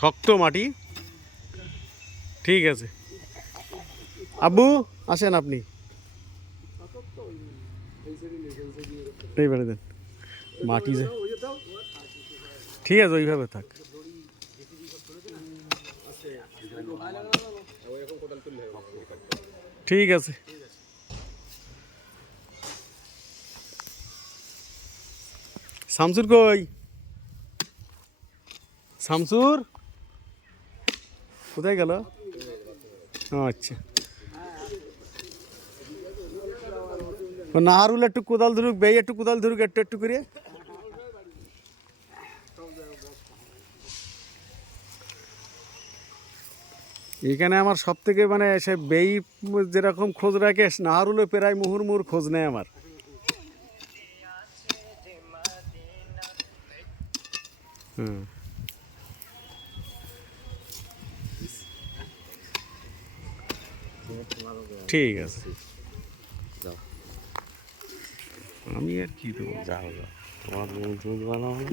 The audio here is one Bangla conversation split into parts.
শক্ত মাটি। ঠিক আছে আব্বু, আসেন আপনি এইবারে দেন মাটি যে। ঠিক আছে, ওইভাবে থাক। ঠিক আছে। শামসুর কই? শামসুর কোথায় গেল? আচ্ছা, নাহারুল একটু কোদাল ধরুক, বেই একটু কোদাল ধরুক, একটু একটু করে। এখানে আমার সব থেকে মানে সে বেই যেরকম খোঁজ রাখে, নাহারুলও প্রায় মুহুর্মুহুর খোঁজ নেয় আমার। হুম, ঠিক আছে। আমি আর কি দেবো, যাও যাও, তোমার দুধ বানাও না।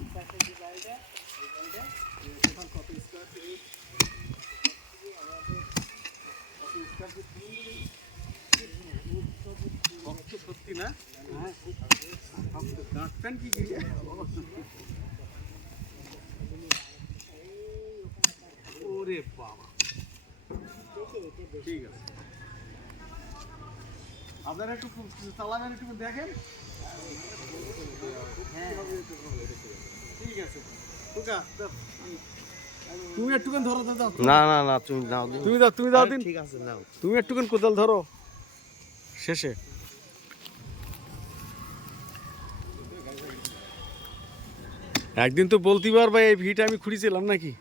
সত্যি না? গাঁটটান কি কি? ওরে বাবা, ঠিক আছে। আপনারা একটু চালাবেন, একটু দেখেন। ঠিক আছে। তুমি একটুখানি ধরো দাদা। না না না, তুমি দাও দিন। তুমি দাও, তুমি দাও দিন। ঠিক আছে, নাও। তুমি একটুখানি কোদাল ধরো শেষে। একদিন তো বলতে পারবা এই ভিটা আমি খুঁড়িছিলাম নাকি?